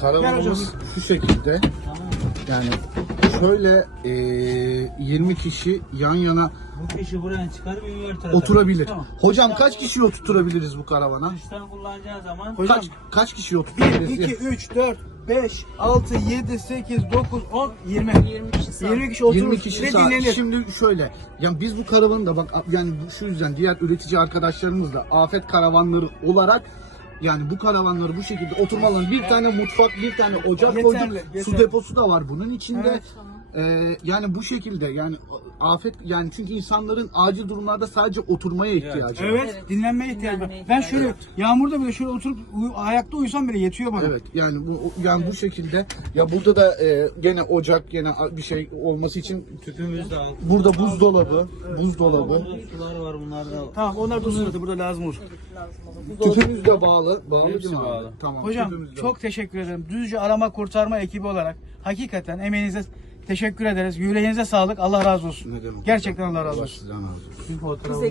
Karavanımız şu şekilde. Yani şöyle e, 20 kişi yan yana Bu kişi buraya çıkarıp inverter oturabilir. Tamam. Hocam kaç kişi oturtturabiliriz bu karavana? Dıştan kullanacağı zaman Hocam Kaç kaç kişi 1, oturtturabiliriz? 2, 3, 4, 5, 6, 7, 8, 9, 10, 20. 20 kişi sağ. 20 kişi oturur 20 kişi ve sağ. dinlenir. Şimdi şöyle. Yani biz bu karavanı da bak yani bu- şu yüzden diğer üretici arkadaşlarımız da afet karavanları olarak yani bu karavanları bu şekilde oturmalarını bir tane mutfak, bir tane ocak Yeterli, koyduk. Su yeterli. deposu da var bunun içinde. Evet. Ee, yani bu şekilde yani afet yani çünkü insanların acil durumlarda sadece oturmaya ihtiyacı var. Evet, dinlenmeye ihtiyacı var. Dinlenmeye Ben ihtiyacı şöyle yağmurda bile şöyle oturup uyu- ayakta uyusam bile yetiyor bana. Evet yani bu yani bu şekilde ya burada da e, gene ocak gene bir şey olması için tüpümüz de al. burada buzdolabı, buzdolabı. Sular var bunlar da. Tamam onlar da sırada burada lazım olur. Tüpümüz de bağlı. Bağlı Hepsi değil mi abi? bağlı. Tamam. Hocam tüpümüz de çok teşekkür ederim. Düzce arama kurtarma ekibi olarak hakikaten emeğinize teşekkür ederiz. Yüreğinize sağlık. Allah razı olsun. Ne demek? Gerçekten Allah razı Allah olsun. sizden razı olsun. Bize